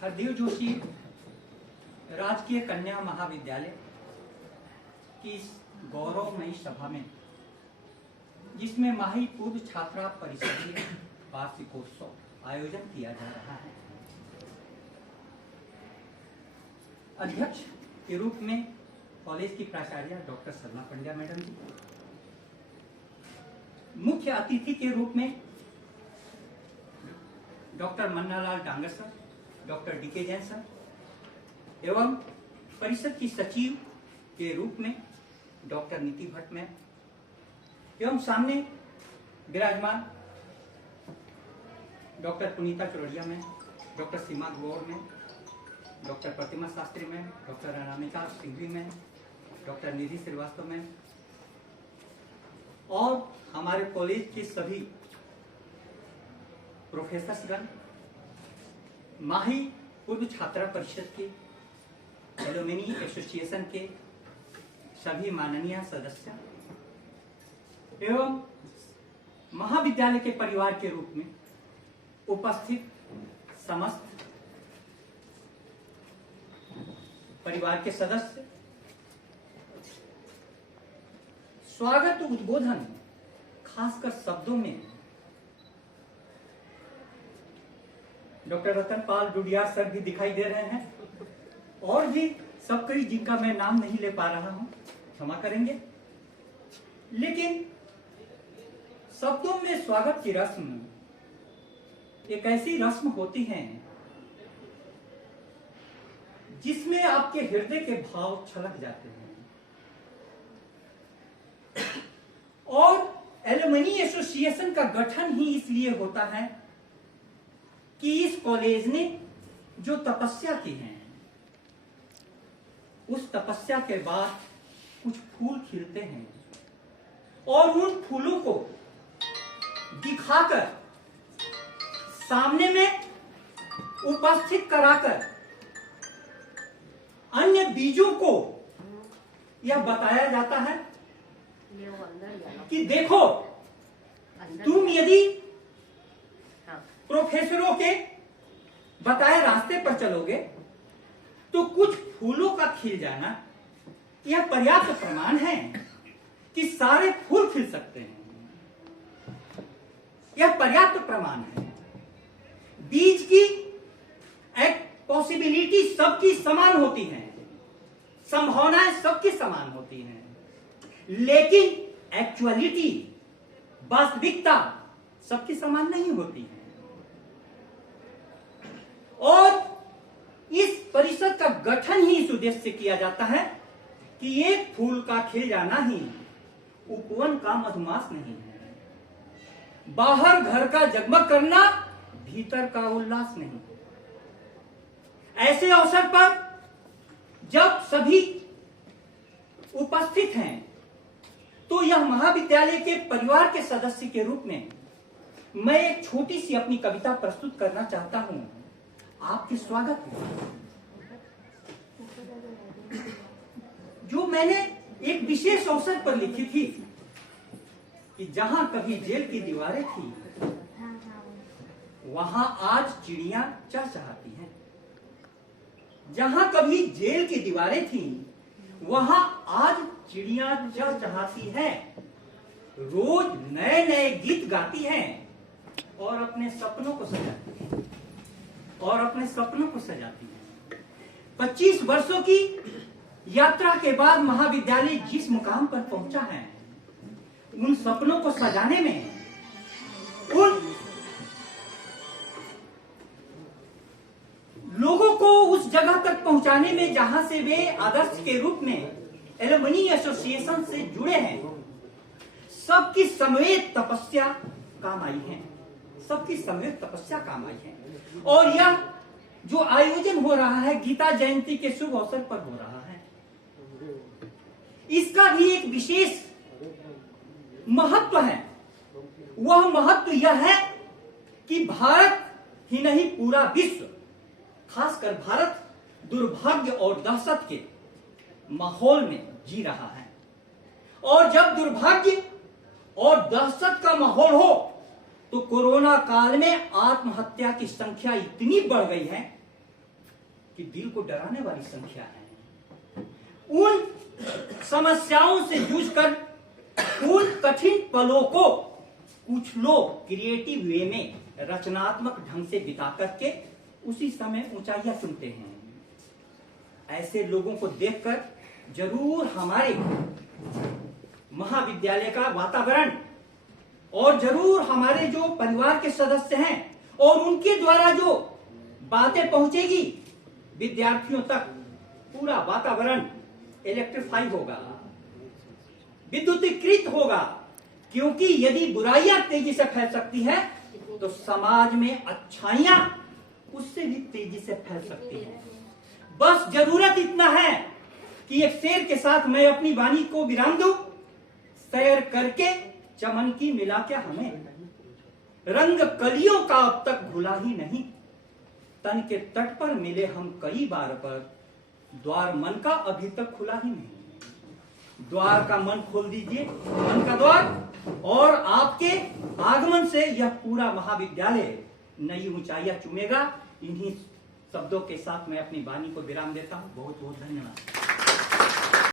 हरदेव जोशी राजकीय कन्या महाविद्यालय की इस गौरवमयी सभा में, जिसमें माही पूर्व छात्रा परिषदीय वार्षिकोत्सव आयोजन किया जा रहा है, अध्यक्ष के रूप में कॉलेज की प्राचार्य डॉक्टर सरमा पंड्या मैडम जी, मुख्य अतिथि के रूप में doctor Mannalal Dangar sir, doctor D K Jain sir एवं परिषद की सचिव के रूप में डॉक्टर नीति भट्ट मैम एवं सामने विराजमान doctor Punita Chordia ma'am, doctor Seema Gaur ma'am, doctor Pratima Shastri ma'am, doctor Anamika Singhvi ma'am, doctor Nidhi Srivastava ma'am और हमारे कॉलेज के सभी प्रोफेसर्सगण, माही पूर्व छात्रा परिषद के, एलुमनी एसोसिएशन के सभी माननीय सदस्य एवं महाविद्यालय के परिवार के रूप में उपस्थित समस्त परिवार के सदस्य, स्वागत उद्बोधन खासकर शब्दों में डॉक्टर रतनपाल डुडिया सर भी दिखाई दे रहे हैं और भी सब कई जिनका मैं नाम नहीं ले पा रहा हूं, क्षमा करेंगे। लेकिन शब्दों में स्वागत की रस्म एक ऐसी रस्म होती है जिसमें आपके हृदय के भाव छलक जाते हैं और एलुमनी एसोसिएशन का गठन ही इसलिए होता है कि इस कॉलेज ने जो तपस्या की है, उस तपस्या के बाद कुछ फूल खिलते हैं और उन फूलों को दिखाकर सामने में उपस्थित कराकर अन्य बीजों को यह बताया जाता है कि देखो, तुम यदि प्रोफेसरों के बताए रास्ते पर चलोगे तो कुछ फूलों का खिल जाना यह पर्याप्त प्रमाण है कि सारे फूल खिल सकते हैं। यह पर्याप्त प्रमाण है। बीज की एक पॉसिबिलिटी सबकी समान होती है, संभावनाएं सबकी समान होती हैं, लेकिन एक्चुअलिटी, वास्तविकता सबकी समान नहीं होती है। और इस परिषद का गठन ही इस उद्देश्य से किया जाता है कि एक फूल का खिल जाना ही उपवन का मधुमास नहीं है, बाहर घर का जगमग करना भीतर का उल्लास नहीं। ऐसे अवसर पर जब सभी उपस्थित हैं तो यह महाविद्यालय के परिवार के सदस्य के रूप में मैं एक छोटी सी अपनी कविता प्रस्तुत करना चाहता हूं। आपके स्वागत है, जो मैंने एक विशेष अवसर पर लिखी थी कि जहां कभी जेल की दीवारें थी वहां आज चिड़ियां चहचहाती हैं। जहां कभी जेल की दीवारें थी वहां आज चिड़ियां चहचहाती हैं, रोज नए नए गीत गाती हैं और अपने सपनों को सजाती हैं और अपने सपनों को सजाती है। 25 वर्षों की यात्रा के बाद महाविद्यालय जिस मुकाम पर पहुंचा है, उन सपनों को सजाने में, उन लोगों को उस जगह तक पहुंचाने में जहां से वे आदर्श के रूप में एलुमनी एसोसिएशन से जुड़े हैं, सबकी समवेत तपस्या काम आई है, सबकी समवेत तपस्या काम आई है। और यह जो आयोजन हो रहा है गीता जयंती के शुभ अवसर पर हो रहा है, इसका भी एक विशेष महत्व है। वह महत्व यह है कि भारत ही नहीं पूरा विश्व, खासकर भारत दुर्भाग्य और दहशत के माहौल में जी रहा है। और जब दुर्भाग्य और दहशत का माहौल हो तो कोरोना काल में आत्महत्या की संख्या इतनी बढ़ गई है कि दिल को डराने वाली संख्या है। उन समस्याओं से जूझकर उन कठिन पलों को कुछ लोग क्रिएटिव वे में रचनात्मक ढंग से बिता करके उसी समय ऊंचाइयां चुनते हैं। ऐसे लोगों को देखकर जरूर हमारे महाविद्यालय का वातावरण और जरूर हमारे जो परिवार के सदस्य हैं और उनके द्वारा जो बातें पहुंचेगी विद्यार्थियों तक, पूरा वातावरण इलेक्ट्रीफाई होगा, विद्युतीकृत होगा। क्योंकि यदि बुराइयां तेजी से फैल सकती है तो समाज में अच्छाइयां उससे भी तेजी से फैल सकती है। बस जरूरत इतना है कि एक शेर के साथ मैं अपनी वाणी को विराम दूं। सैर करके चमन की मिला क्या हमें, रंग कलियों का अब तक भुला ही नहीं। तन के तट पर मिले हम कई बार पर, द्वार मन का अभी तक खुला ही नहीं। द्वार का मन खोल दीजिए, मन का द्वार, और आपके आगमन से यह पूरा महाविद्यालय नई ऊंचाइयां चूमेगा। इन्हीं शब्दों के साथ मैं अपनी वाणी को विराम देता हूं। बहुत बहुत धन्यवाद।